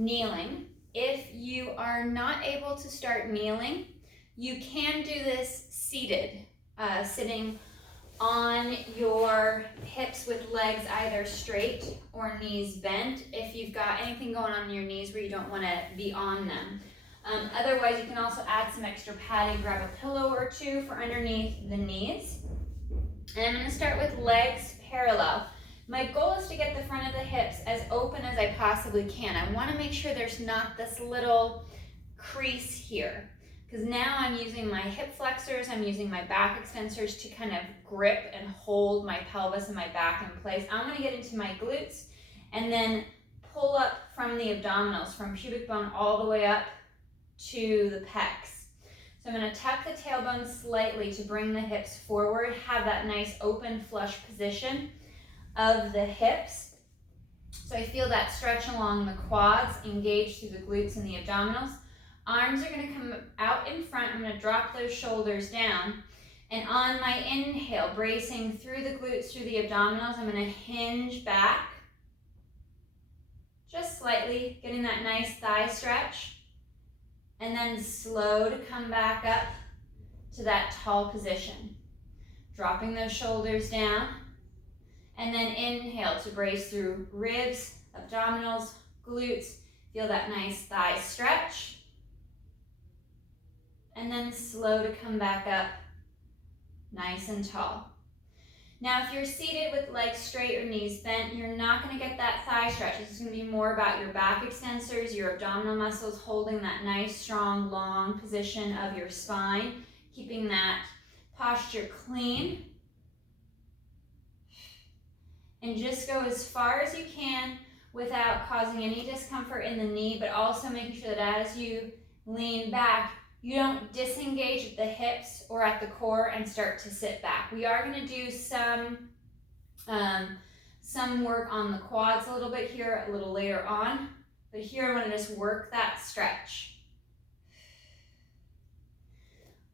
kneeling. If you are not able to start kneeling, you can do this seated, sitting on your hips with legs either straight or knees bent if you've got anything going on in your knees where you don't want to be on them. Otherwise, you can also add some extra padding, grab a pillow or two for underneath the knees. And I'm going to start with legs parallel. My goal is to get the front of the hips as open as I possibly can. I want to make sure there's not this little crease here, because now I'm using my hip flexors, I'm using my back extensors to kind of grip and hold my pelvis and my back in place. I'm going to get into my glutes and then pull up from the abdominals, from pubic bone all the way up to the pecs. So I'm going to tuck the tailbone slightly to bring the hips forward, have that nice open flush position of the hips. So I feel that stretch along the quads, engage through the glutes and the abdominals. Arms are going to come out in front. I'm going to drop those shoulders down. And on my inhale, bracing through the glutes, through the abdominals, I'm going to hinge back. Just slightly, getting that nice thigh stretch. And then slow to come back up to that tall position. Dropping those shoulders down. And then inhale to brace through ribs, abdominals, glutes. Feel that nice thigh stretch. And then slow to come back up, nice and tall. Now, if you're seated with legs straight or knees bent, you're not going to get that thigh stretch. This is going to be more about your back extensors, your abdominal muscles, holding that nice, strong, long position of your spine, keeping that posture clean. And just go as far as you can without causing any discomfort in the knee, but also making sure that as you lean back, you don't disengage at the hips or at the core and start to sit back. We are going to do some work on the quads a little bit here, a little later on, but here I want to just work that stretch.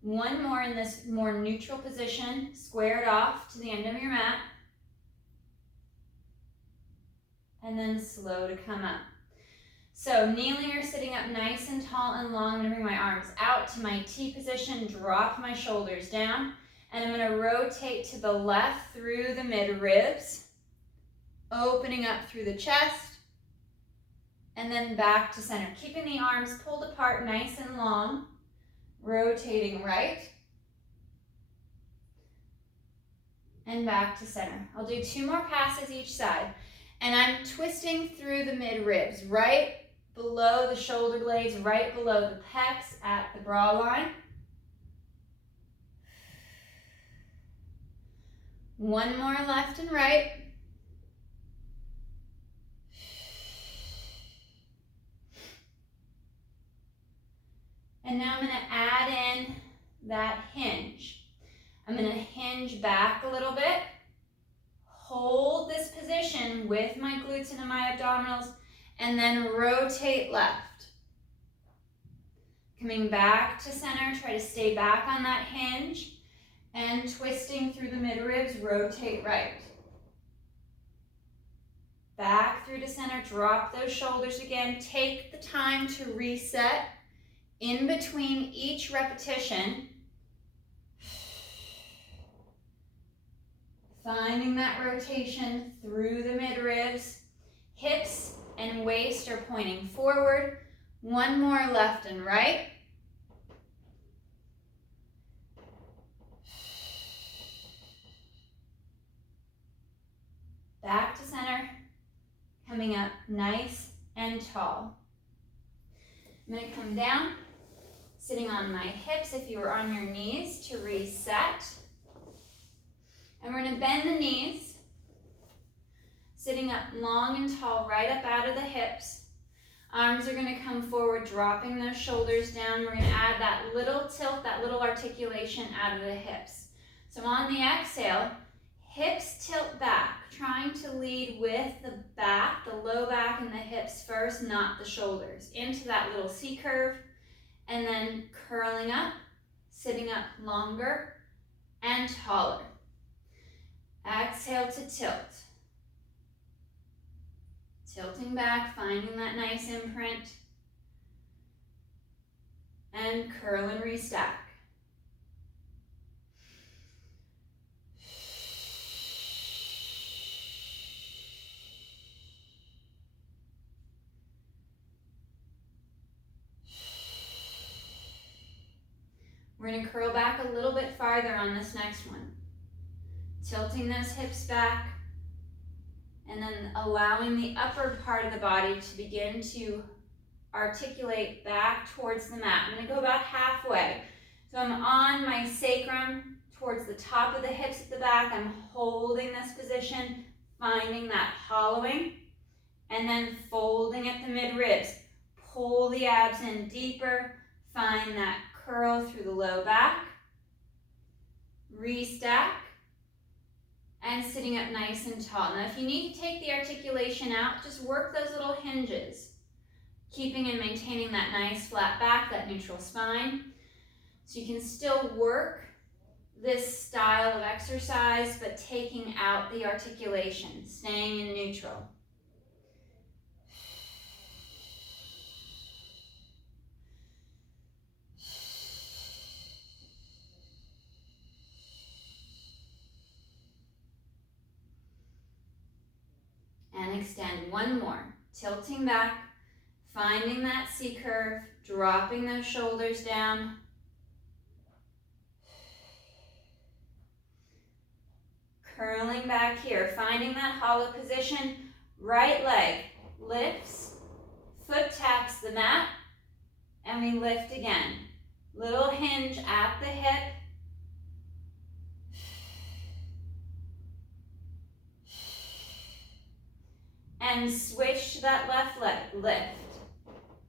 One more in this more neutral position, squared off to the end of your mat. And then slow to come up. So kneeling or sitting up nice and tall and long, I'm going to bring my arms out to my T position, drop my shoulders down, and I'm going to rotate to the left through the mid ribs, opening up through the chest, and then back to center. Keeping the arms pulled apart nice and long, rotating right, and back to center. I'll do 2 more passes each side. And I'm twisting through the mid ribs, right below the shoulder blades, right below the pecs at the bra line. One more left and right. And now I'm going to add in that hinge. I'm going to hinge back a little bit. Hold this position with my glutes and my abdominals, and then rotate left. Coming back to center, try to stay back on that hinge, and twisting through the mid ribs, rotate right. Back through to center, drop those shoulders again. Take the time to reset in between each repetition. Finding that rotation through the mid ribs. Hips and waist are pointing forward. One more left and right. Back to center. Coming up nice and tall. I'm going to come down, sitting on my hips if you are on your knees to reset. And we're going to bend the knees, sitting up long and tall, right up out of the hips. Arms are going to come forward, dropping those shoulders down. We're going to add that little tilt, that little articulation out of the hips. So on the exhale, hips tilt back, trying to lead with the back, the low back and the hips first, not the shoulders. Into that little C curve, and then curling up, sitting up longer and taller. Exhale to tilt. Tilting back, finding that nice imprint. And curl and restack. We're going to curl back a little bit farther on this next one. Tilting those hips back, and then allowing the upper part of the body to begin to articulate back towards the mat. I'm going to go about halfway. So I'm on my sacrum towards the top of the hips at the back. I'm holding this position, finding that hollowing, and then folding at the mid-ribs. Pull the abs in deeper, find that curl through the low back, restack, and sitting up nice and tall. Now if you need to take the articulation out, just work those little hinges, keeping and maintaining that nice flat back, that neutral spine. So you can still work this style of exercise, but taking out the articulation, staying in neutral. And extend one more, tilting back, finding that C curve, dropping those shoulders down. Curling back here, finding that hollow position, right leg lifts, foot taps the mat, and we lift again. Little hinge at the hip. And switch to that left leg, lift.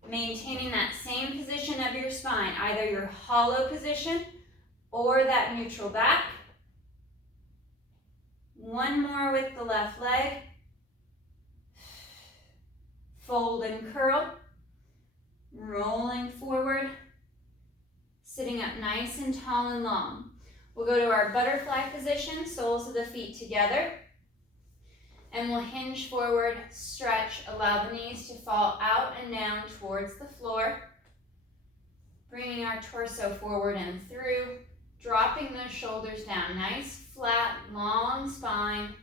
Maintaining that same position of your spine, either your hollow position or that neutral back. One more with the left leg. Fold and curl. Rolling forward. Sitting up nice and tall and long. We'll go to our butterfly position, soles of the feet together. And we'll hinge forward, stretch, allow the knees to fall out and down towards the floor. Bringing our torso forward and through, dropping those shoulders down. Nice, flat, long spine.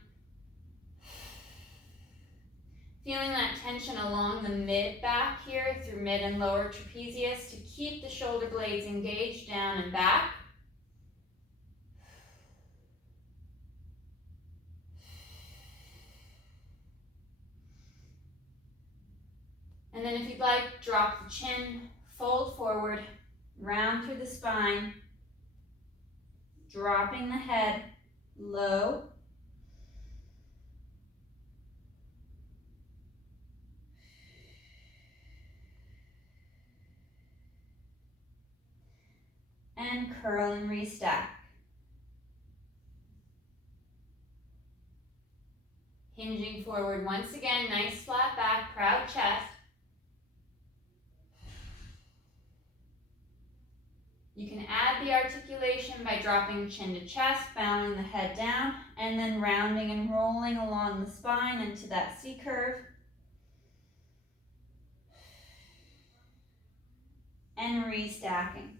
Feeling that tension along the mid-back here through mid and lower trapezius to keep the shoulder blades engaged down and back. And then if you'd like, drop the chin, fold forward, round through the spine, dropping the head low. And curl and restack. Hinging forward once again, nice flat back, proud chest. You can add the articulation by dropping chin to chest, bowing the head down, and then rounding and rolling along the spine into that C curve. And restacking.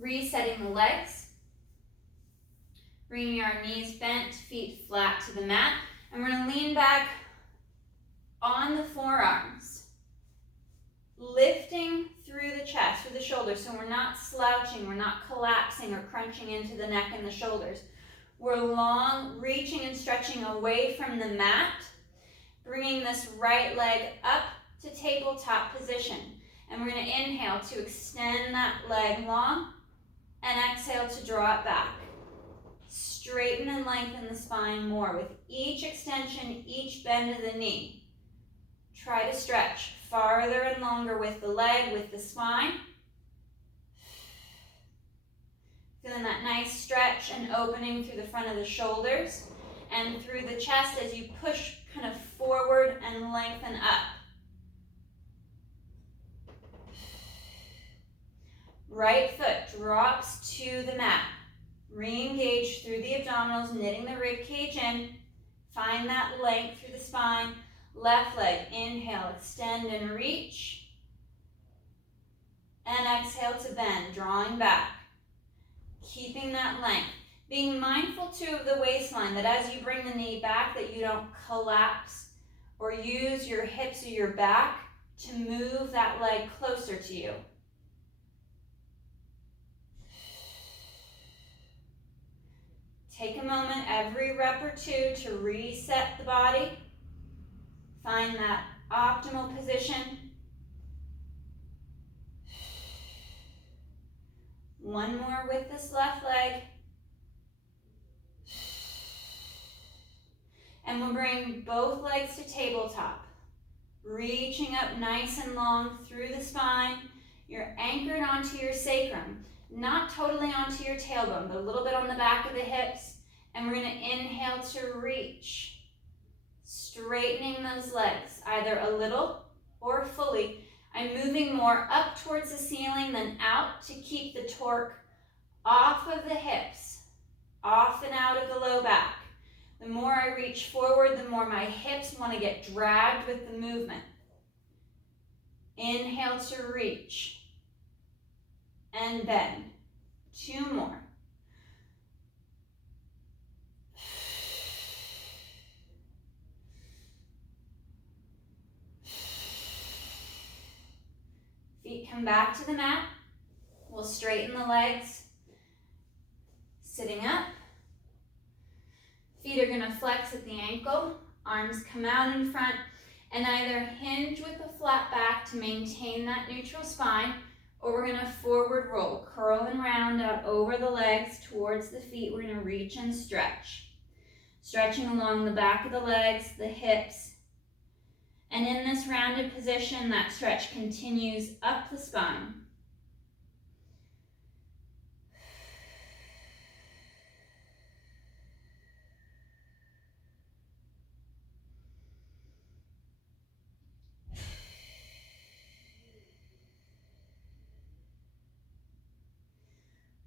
Resetting the legs. Bringing our knees bent, feet flat to the mat. And we're going to lean back on the forearms. Lifting through the chest, through the shoulders, so we're not slouching, we're not collapsing or crunching into the neck and the shoulders. We're long, reaching and stretching away from the mat, bringing this right leg up to tabletop position. And we're going to inhale to extend that leg long, and exhale to draw it back. Straighten and lengthen the spine more with each extension, each bend of the knee. Try to stretch farther and longer with the leg, with the spine. Feeling that nice stretch and opening through the front of the shoulders and through the chest as you push kind of forward and lengthen up. Right foot drops to the mat. Re-engage through the abdominals, knitting the rib cage in. Find that length through the spine. Left leg, inhale, extend and reach. And exhale to bend, drawing back. Keeping that length. Being mindful too of the waistline, that as you bring the knee back, that you don't collapse or use your hips or your back to move that leg closer to you. Take a moment every rep or two to reset the body. Find that optimal position. One more with this left leg. And we'll bring both legs to tabletop. Reaching up nice and long through the spine. You're anchored onto your sacrum. Not totally onto your tailbone, but a little bit on the back of the hips. And we're going to inhale to reach. Straightening those legs, either a little or fully. I'm moving more up towards the ceiling than out to keep the torque off of the hips, off and out of the low back. The more I reach forward, the more my hips want to get dragged with the movement. Inhale to reach and bend. 2 more. Feet come back to the mat. We'll straighten the legs. Sitting up. Feet are going to flex at the ankle. Arms come out in front. And either hinge with a flat back to maintain that neutral spine, or we're going to forward roll. Curl and round out over the legs towards the feet. We're going to reach and stretch. Stretching along the back of the legs, the hips. And in this rounded position, that stretch continues up the spine.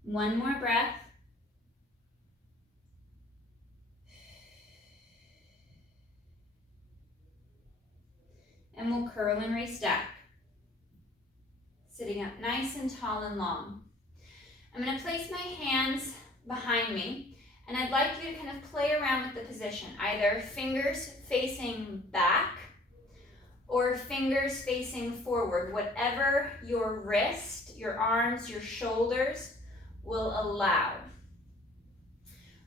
One more breath. And we'll curl and restack. Sitting up nice and tall and long. I'm going to place my hands behind me, and I'd like you to kind of play around with the position, either fingers facing back or fingers facing forward, whatever your wrist, your arms, your shoulders will allow.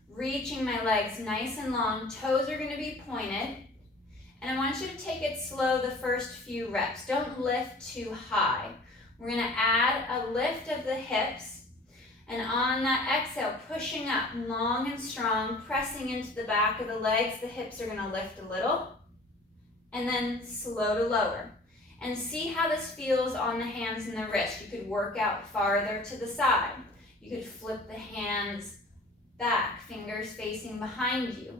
Reaching my legs nice and long, toes are going to be pointed. And I want you to take it slow the first few reps. Don't lift too high. We're going to add a lift of the hips. And on that exhale, pushing up long and strong, pressing into the back of the legs. The hips are going to lift a little. And then slow to lower. And see how this feels on the hands and the wrist. You could work out farther to the side. You could flip the hands back, fingers facing behind you.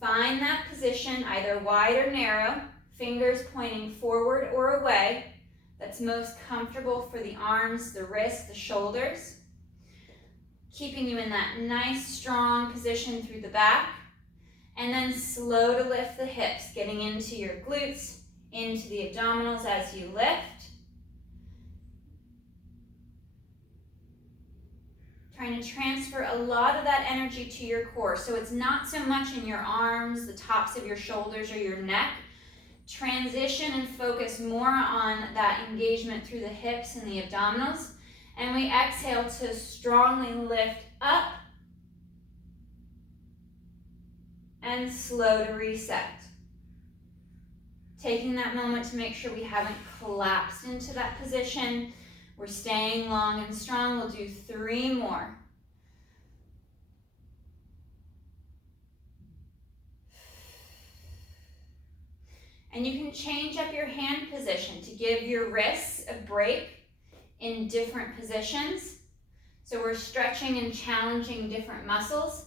Find that position, either wide or narrow, fingers pointing forward or away. That's most comfortable for the arms, the wrists, the shoulders. Keeping you in that nice, strong position through the back. And then slow to lift the hips, getting into your glutes, into the abdominals as you lift. Trying to transfer a lot of that energy to your core. So it's not so much in your arms, the tops of your shoulders, or your neck. Transition and focus more on that engagement through the hips and the abdominals. And we exhale to strongly lift up and slow to reset. Taking that moment to make sure we haven't collapsed into that position. We're staying long and strong. We'll do 3 more. And you can change up your hand position to give your wrists a break in different positions. So we're stretching and challenging different muscles.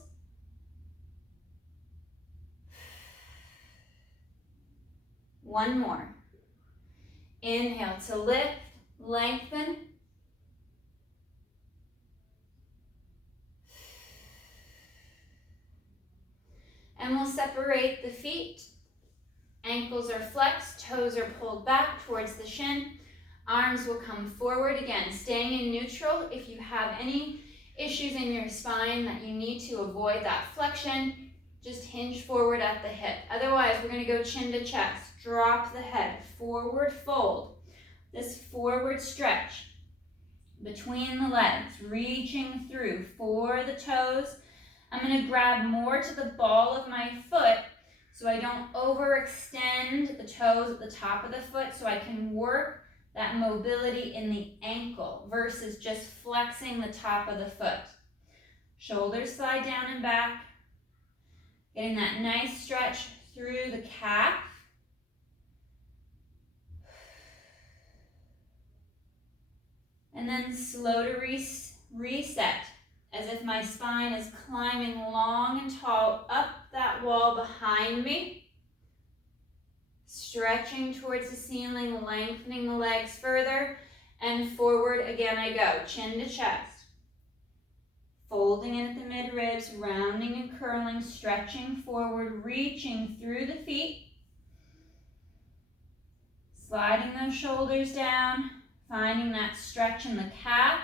One more. Inhale to lift, lengthen. And we'll separate the feet. Ankles are flexed, toes are pulled back towards the shin. Arms will come forward, again, staying in neutral. If you have any issues in your spine that you need to avoid that flexion, just hinge forward at the hip. Otherwise, we're going to go chin to chest. Drop the head, forward fold. This forward stretch between the legs, reaching through for the toes. I'm going to grab more to the ball of my foot so I don't overextend the toes at the top of the foot, so I can work that mobility in the ankle versus just flexing the top of the foot. Shoulders slide down and back, getting that nice stretch through the calf. And then slow to reset, as if my spine is climbing long and tall up that wall behind me. Stretching towards the ceiling, lengthening the legs further, and forward again I go, chin to chest. Folding in at the mid-ribs, rounding and curling, stretching forward, reaching through the feet. Sliding those shoulders down, finding that stretch in the calf.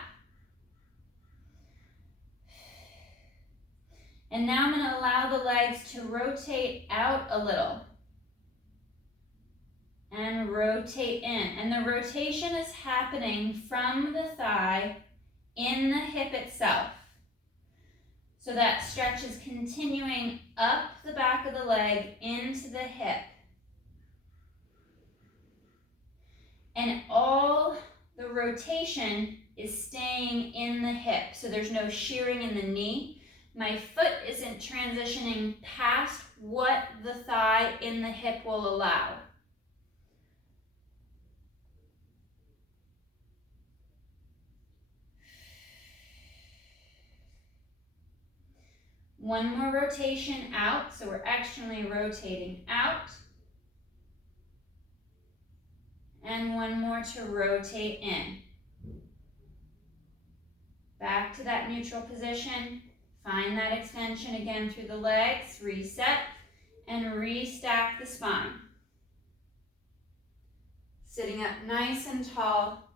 And now I'm going to allow the legs to rotate out a little. And rotate in. And the rotation is happening from the thigh in the hip itself. So that stretch is continuing up the back of the leg into the hip. And all the rotation is staying in the hip. So there's no shearing in the knee. My foot isn't transitioning past what the thigh in the hip will allow. One more rotation out, so we're externally rotating out. And one more to rotate in. Back to that neutral position. Find that extension again through the legs. Reset and restack the spine. Sitting up nice and tall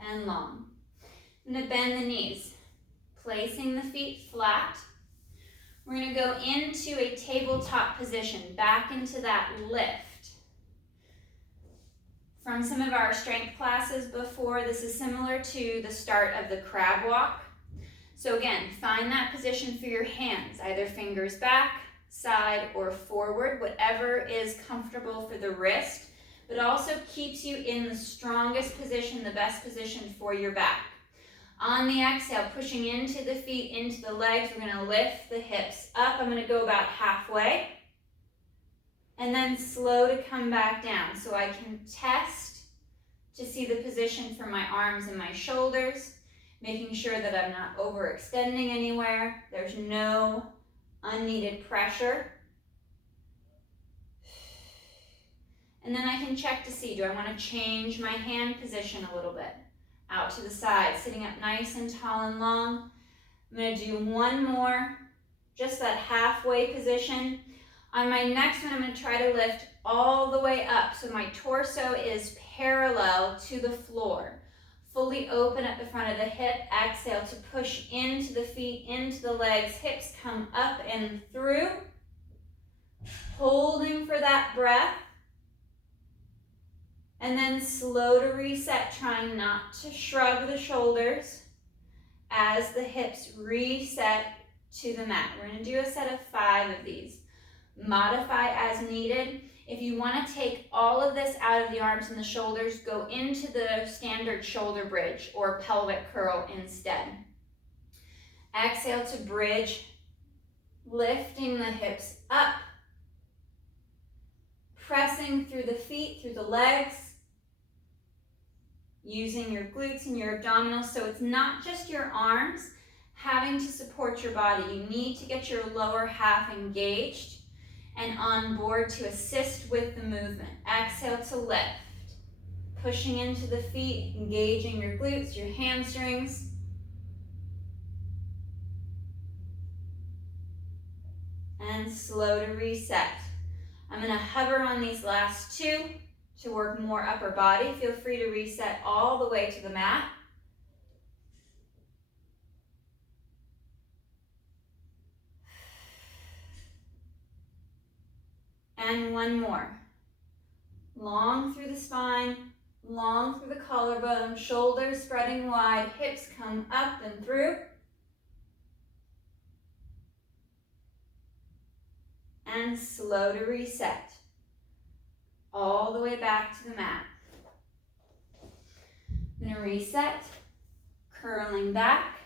and long. I'm going to bend the knees. Placing the feet flat. We're going to go into a tabletop position, back into that lift. From some of our strength classes before, this is similar to the start of the crab walk. So again, find that position for your hands, either fingers back, side, or forward, whatever is comfortable for the wrist, but also keeps you in the strongest position, the best position for your back. On the exhale, pushing into the feet, into the legs, we're going to lift the hips up. I'm going to go about halfway. And then slow to come back down so I can test to see the position for my arms and my shoulders, making sure that I'm not overextending anywhere. There's no unneeded pressure. And then I can check to see, do I want to change my hand position a little bit? Out to the side, sitting up nice and tall and long. I'm going to do one more, just that halfway position. On my next one, I'm going to try to lift all the way up so my torso is parallel to the floor. Fully open at the front of the hip. Exhale to push into the feet, into the legs. Hips come up and through. Holding for that breath. And then slow to reset, trying not to shrug the shoulders as the hips reset to the mat. We're going to do a set of 5 of these. Modify as needed. If you want to take all of this out of the arms and the shoulders, go into the standard shoulder bridge or pelvic curl instead. Exhale to bridge, lifting the hips up, pressing through the feet, through the legs, using your glutes and your abdominals. So it's not just your arms having to support your body. You need to get your lower half engaged and on board to assist with the movement. Exhale to lift. Pushing into the feet, engaging your glutes, your hamstrings. and slow to reset. I'm going to hover on these last two to work more upper body. Feel free to reset all the way to the mat. And one more. Long through the spine, long through the collarbone, shoulders spreading wide, hips come up and through. And slow to reset. All the way back to the mat. I'm going to reset, curling back,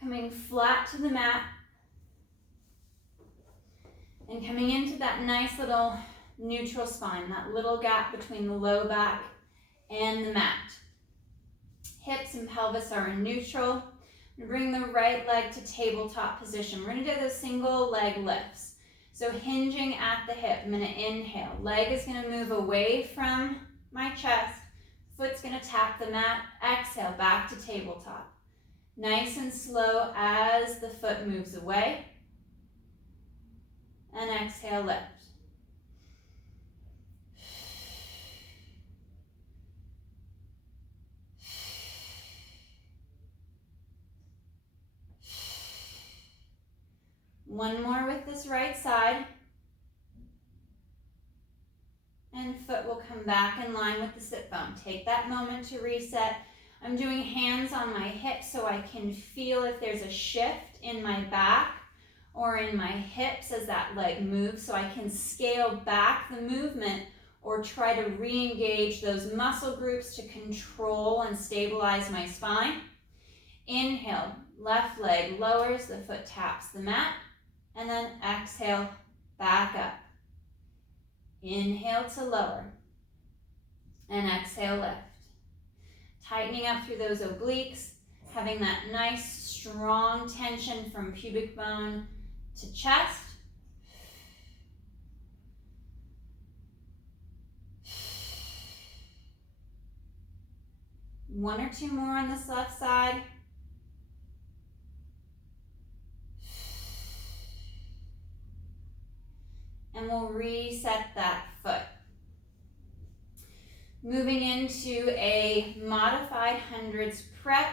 coming flat to the mat, and coming into that nice little neutral spine, that little gap between the low back and the mat. Hips and pelvis are in neutral. Bring the right leg to tabletop position. We're going to do those single leg lifts. So hinging at the hip, I'm going to inhale. Leg is going to move away from my chest. Foot's going to tap the mat. Exhale, back to tabletop. Nice and slow as the foot moves away. And exhale, lift. One more with this right side. And foot will come back in line with the sit bone. Take that moment to reset. I'm doing hands on my hips so I can feel if there's a shift in my back or in my hips as that leg moves, so I can scale back the movement or try to re-engage those muscle groups to control and stabilize my spine. Inhale, left leg lowers, the foot taps the mat, and then exhale, back up. Inhale to lower, and exhale, lift. Tightening up through those obliques, having that nice strong tension from pubic bone to chest. One or two more on this left side. And we'll reset that foot. Moving into a modified hundreds prep.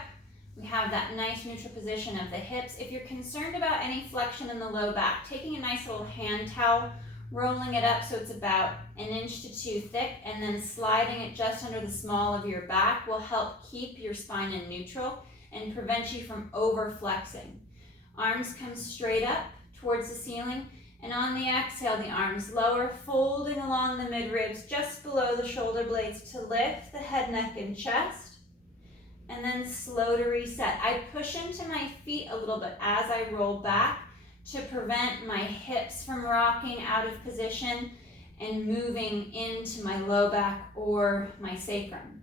We have that nice neutral position of the hips. If you're concerned about any flexion in the low back, taking a nice little hand towel, rolling it up so it's about 1 inch to 2 thick, and then sliding it just under the small of your back will help keep your spine in neutral and prevent you from over flexing. Arms come straight up towards the ceiling, and on the exhale, the arms lower, folding along the midribs just below the shoulder blades to lift the head, neck, and chest. And then slow to reset. I push into my feet a little bit as I roll back to prevent my hips from rocking out of position and moving into my low back or my sacrum.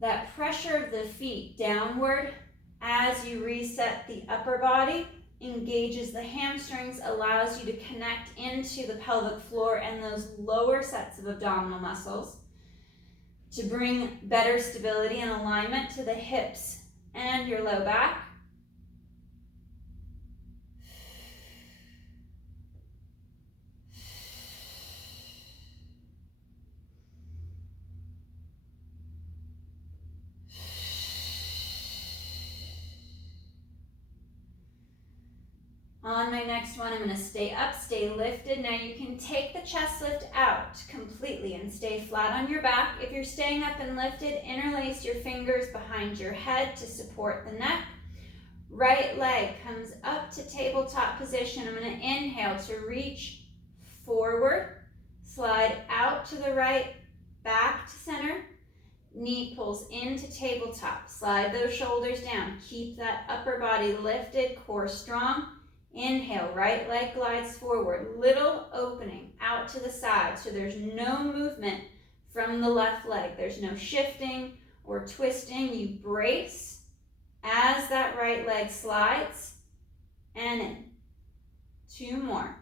That pressure of the feet downward as you reset the upper body engages the hamstrings, allows you to connect into the pelvic floor and those lower sets of abdominal muscles to bring better stability and alignment to the hips and your low back. On my next one, I'm going to stay up, stay lifted. Now you can take the chest lift out completely and stay flat on your back. If you're staying up and lifted, interlace your fingers behind your head to support the neck. Right leg comes up to tabletop position. I'm going to inhale to reach forward, slide out to the right, back to center. Knee pulls into tabletop. Slide those shoulders down. Keep that upper body lifted, core strong. Inhale, right leg glides forward, little opening out to the side, so there's no movement from the left leg. There's no shifting or twisting. You brace as that right leg slides, and in. 2 more.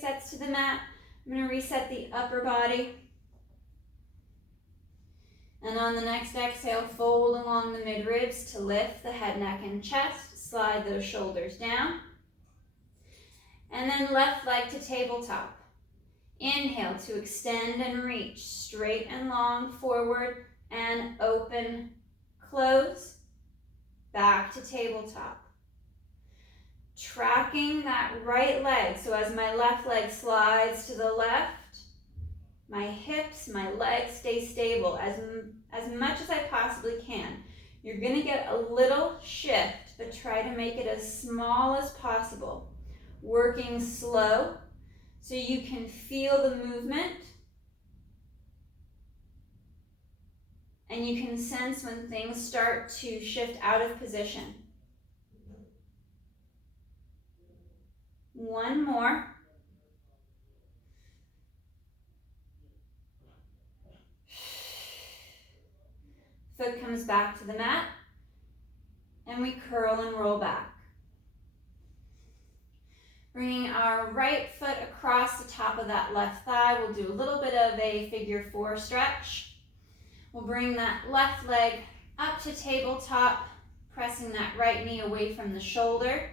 resets to the mat. I'm going to reset the upper body. And on the next exhale, fold along the midribs to lift the head, neck, and chest. Slide those shoulders down. And then left leg to tabletop. Inhale to extend and reach, straight and long, forward and open, close, back to tabletop. Tracking that right leg, so as my left leg slides to the left, my hips, my legs stay stable as much as I possibly can. You're going to get a little shift, but try to make it as small as possible. Working slow so you can feel the movement and you can sense when things start to shift out of position. One more. Foot comes back to the mat, and we curl and roll back. Bringing our right foot across the top of that left thigh, we'll do a little bit of a figure 4 stretch. We'll bring that left leg up to tabletop, pressing that right knee away from the shoulder.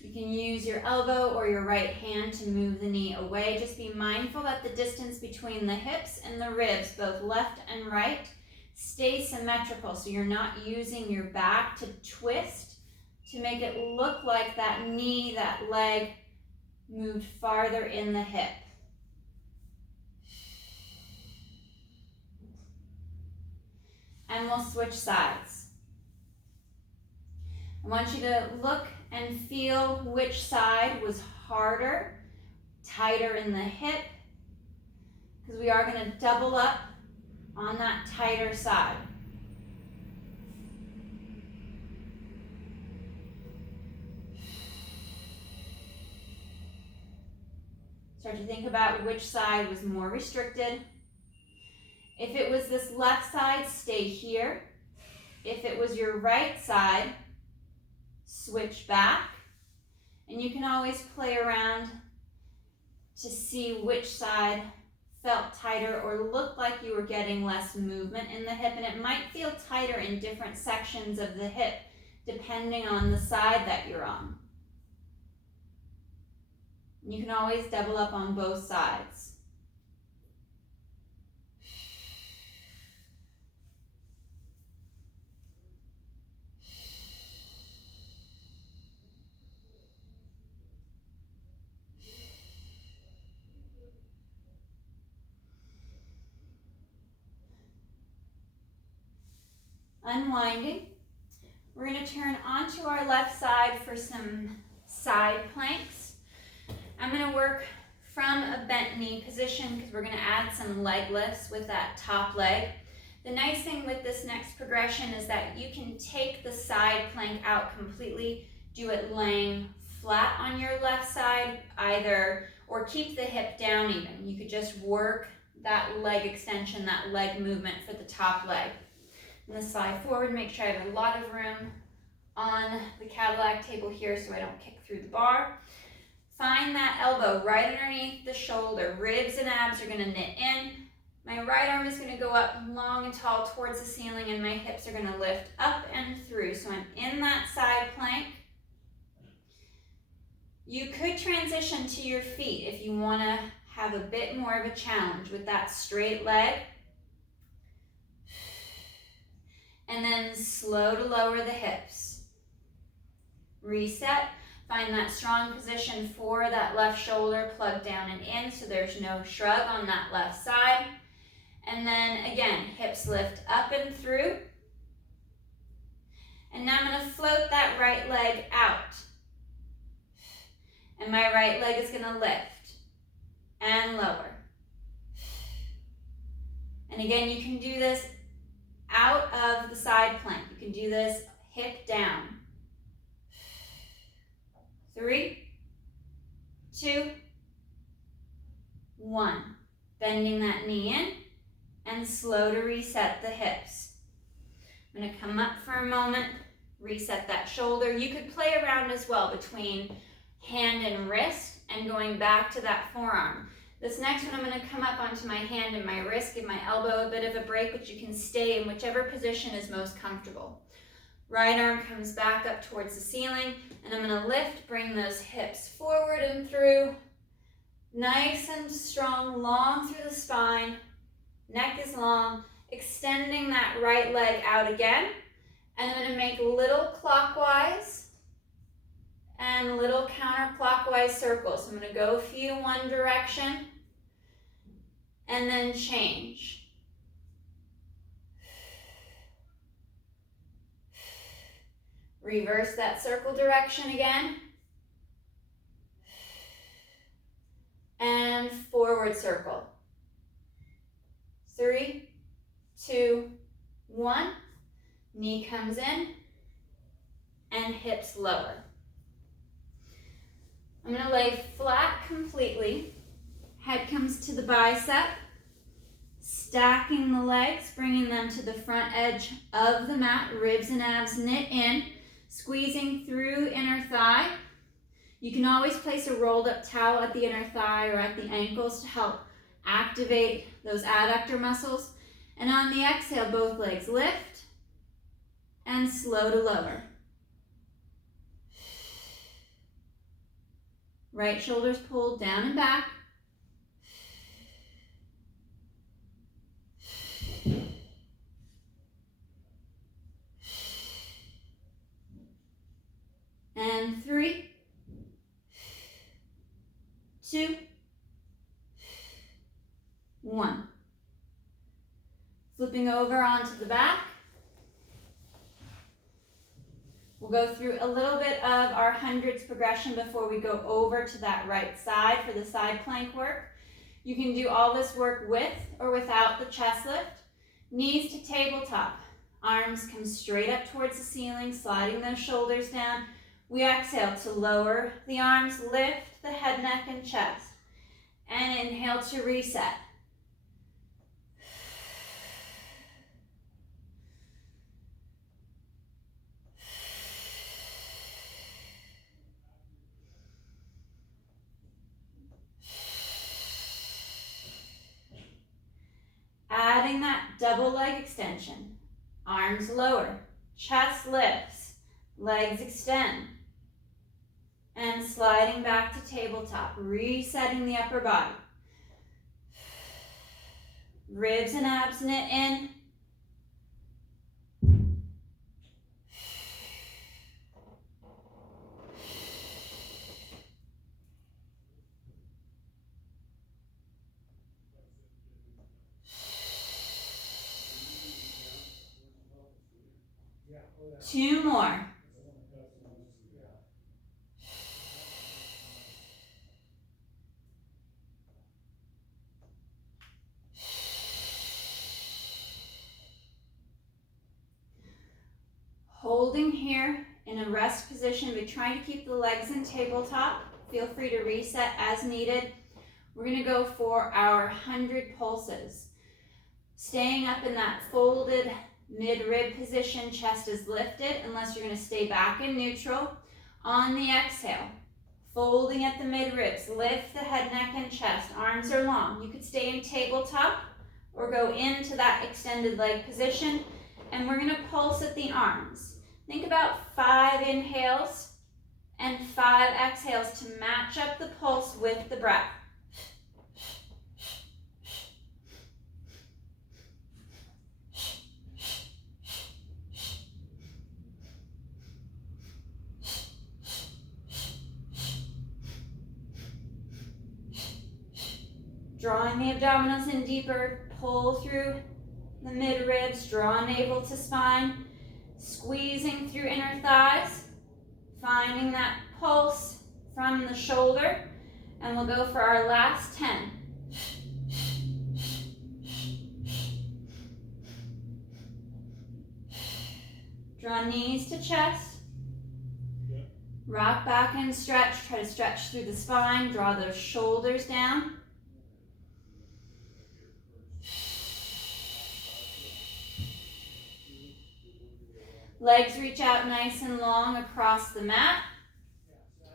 You can use your elbow or your right hand to move the knee away. Just be mindful that the distance between the hips and the ribs, both left and right, stay symmetrical, so you're not using your back to twist to make it look like that knee, that leg moved farther in the hip. And we'll switch sides. I want you to look and feel which side was harder, tighter in the hip, because we are going to double up on that tighter side. Start to think about which side was more restricted. If it was this left side, stay here. If it was your right side, switch back. And you can always play around to see which side felt tighter or looked like you were getting less movement in the hip. And it might feel tighter in different sections of the hip, depending on the side that you're on. You can always double up on both sides. Unwinding. We're going to turn onto our left side for some side planks. I'm going to work from a bent knee position because we're going to add some leg lifts with that top leg. The nice thing with this next progression is that you can take the side plank out completely, do it laying flat on your left side either, or keep the hip down even. You could just work that leg extension, that leg movement for the top leg. I'm going to slide forward, make sure I have a lot of room on the Cadillac table here so I don't kick through the bar. Find that elbow right underneath the shoulder. Ribs and abs are going to knit in. My right arm is going to go up long and tall towards the ceiling, and my hips are going to lift up and through. So I'm in that side plank. You could transition to your feet if you want to have a bit more of a challenge with that straight leg. And then slow to lower the hips. Reset. Find that strong position for that left shoulder, plug down and in so there's no shrug on that left side. And then again, hips lift up and through. And now I'm going to float that right leg out. And my right leg is going to lift and lower. And again, you can do this out of the side plank. You can do this hip down. 3, 2, 1. Bending that knee in and slow to reset the hips. I'm going to come up for a moment, reset that shoulder. You could play around as well between hand and wrist and going back to that forearm. This next one, I'm going to come up onto my hand and my wrist, give my elbow a bit of a break, but you can stay in whichever position is most comfortable. Right arm comes back up towards the ceiling, and I'm going to lift, bring those hips forward and through. Nice and strong, long through the spine. Neck is long. Extending that right leg out again. And I'm going to make little clockwise and little counterclockwise circles. So I'm going to go a few one direction and then change. Reverse that circle direction again. And forward circle. 3, 2, 1. Knee comes in and hips lower. I'm going to lay flat completely. Head comes to the bicep. Stacking the legs, bringing them to the front edge of the mat. Ribs and abs knit in. Squeezing through inner thigh. You can always place a rolled up towel at the inner thigh or at the ankles to help activate those adductor muscles. And on the exhale, both legs lift and slow to lower. Right shoulder's pulled down and back. And 3, 2, 1. Flipping over onto the back. We'll go through a little bit of our hundreds progression before we go over to that right side for the side plank work. You can do all this work with or without the chest lift. Knees to tabletop. Arms come straight up towards the ceiling, sliding those shoulders down. We exhale to lower the arms, lift the head, neck, and chest. And inhale to reset. Adding that double leg extension. Arms lower, chest lifts, legs extend. And sliding back to tabletop, resetting the upper body. Ribs and abs knit in. Two more. Holding here in a rest position, but trying to keep the legs in tabletop. Feel free to reset as needed. We're going to go for our 100 pulses. Staying up in that folded mid-rib position, chest is lifted, unless you're going to stay back in neutral. On the exhale, folding at the mid-ribs, lift the head, neck, and chest. Arms are long. You could stay in tabletop or go into that extended leg position. And we're going to pulse at the arms. Think about 5 inhales and 5 exhales to match up the pulse with the breath. Drawing the abdominals in deeper, pull through the mid-ribs, draw navel to spine, squeezing through inner thighs, finding that pulse from the shoulder, and we'll go for our last 10. Draw knees to chest, rock back and stretch, try to stretch through the spine, draw those shoulders down. Legs reach out nice and long across the mat.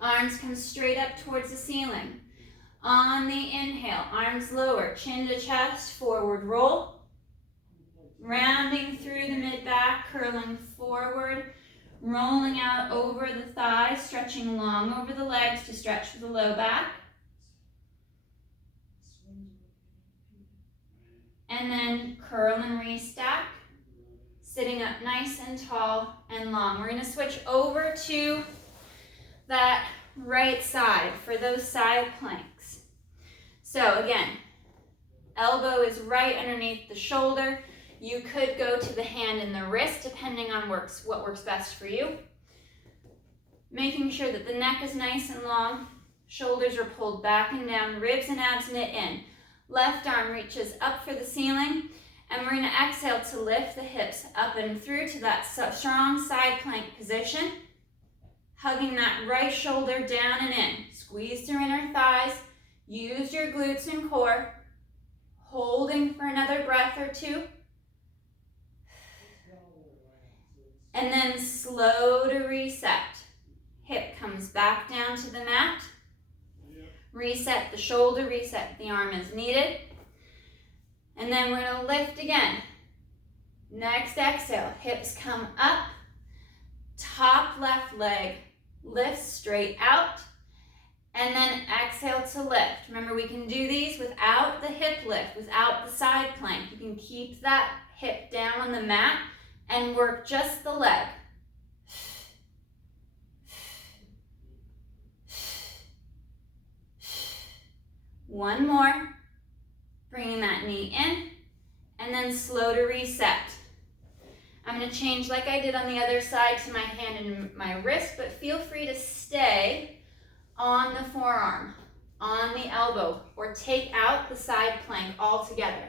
Arms come straight up towards the ceiling. On the inhale, arms lower, chin to chest, forward roll. Rounding through the mid-back, curling forward, rolling out over the thighs, stretching long over the legs to stretch for the low back. And then curl and restack, sitting up nice and tall and long. We're going to switch over to that right side for those side planks. So again, elbow is right underneath the shoulder. You could go to the hand and the wrist depending on what works best for you. Making sure that the neck is nice and long, shoulders are pulled back and down, ribs and abs knit in. Left arm reaches up for the ceiling, and we're going to exhale to lift the hips up and through to that strong side plank position. Hugging that right shoulder down and in. Squeeze through inner thighs. Use your glutes and core. Holding for another breath or two. And then slow to reset. Hip comes back down to the mat. Reset the shoulder, reset the arm as needed. And then we're going to lift again. Next exhale, hips come up. Top left leg lifts straight out. And then exhale to lift. Remember, we can do these without the hip lift, without the side plank. You can keep that hip down on the mat and work just the leg. One more. Bringing that knee in, and then slow to reset. I'm going to change like I did on the other side to my hand and my wrist, but feel free to stay on the forearm, on the elbow, or take out the side plank altogether.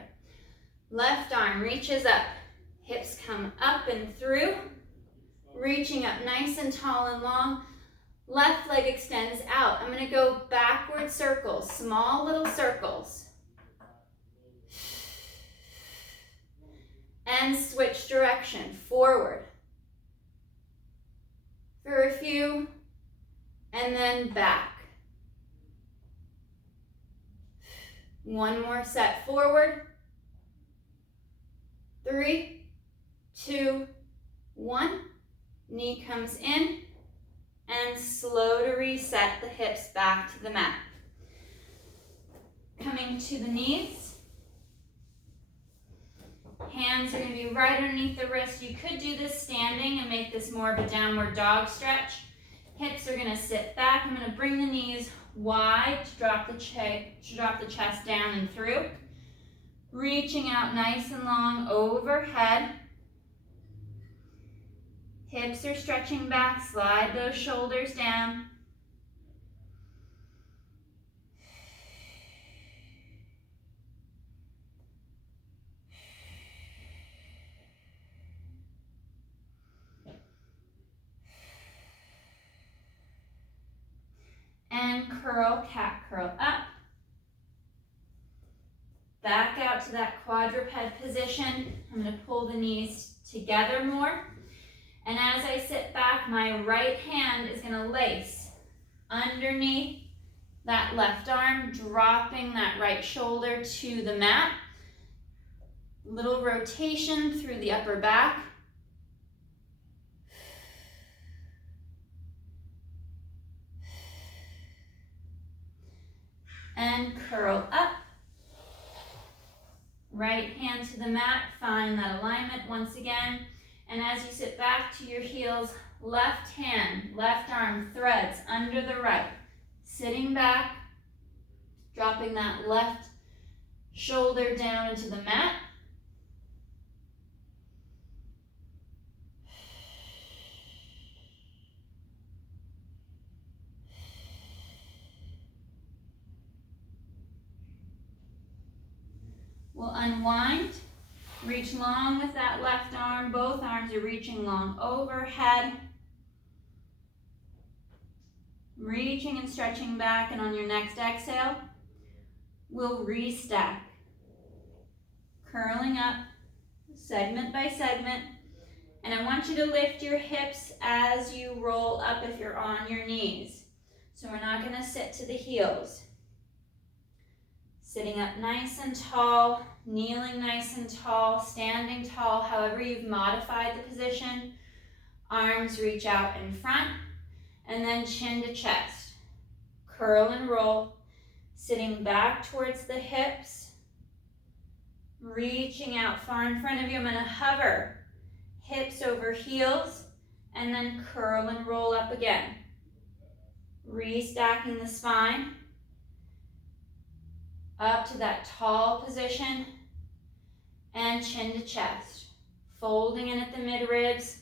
Left arm reaches up, hips come up and through, reaching up nice and tall and long. Left leg extends out. I'm going to go backward circles, small little circles. And switch direction, forward. For a few, and then back. One more set, forward. 3, 2, 1. Knee comes in, and slow to reset the hips back to the mat. Coming to the knees. Hands are going to be right underneath the wrist. You could do this standing and make this more of a downward dog stretch. Hips are going to sit back. I'm going to bring the knees wide to drop the chest down and through. Reaching out nice and long overhead. Hips are stretching back. Slide those shoulders down. And curl, cat curl up. Back out to that quadruped position. I'm going to pull the knees together more. And as I sit back, my right hand is going to lace underneath that left arm, dropping that right shoulder to the mat. Little rotation through the upper back. And curl up. Right hand to the mat, find that alignment once again. And as you sit back to your heels, left hand, left arm threads under the right. Sitting back, dropping that left shoulder down into the mat. We'll unwind, reach long with that left arm. Both arms are reaching long overhead. Reaching and stretching back, and on your next exhale, we'll restack. Curling up, segment by segment, And I want you to lift your hips as you roll up if you're on your knees. So we're not going to sit to the heels. Sitting up nice and tall, kneeling nice and tall, standing tall, however you've modified the position. Arms reach out in front, and then chin to chest. Curl and roll, sitting back towards the hips, reaching out far in front of you. I'm going to hover, hips over heels, and then curl and roll up again. Restacking the spine, up to that tall position, and chin to chest. Folding in at the mid-ribs,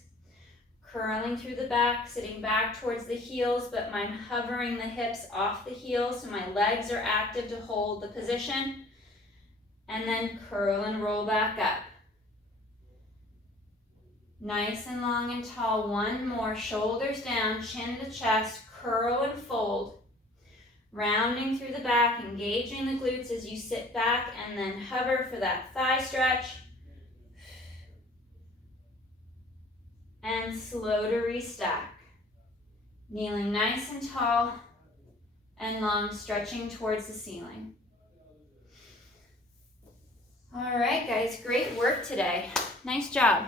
curling through the back, sitting back towards the heels, but I'm hovering the hips off the heels so my legs are active to hold the position. And then curl and roll back up. Nice and long and tall. One more. Shoulders down, chin to chest, curl and fold. Rounding through the back, engaging the glutes as you sit back, and then hover for that thigh stretch. And slow to restack. Kneeling nice and tall and long, stretching towards the ceiling. All right, guys, great work today. Nice job.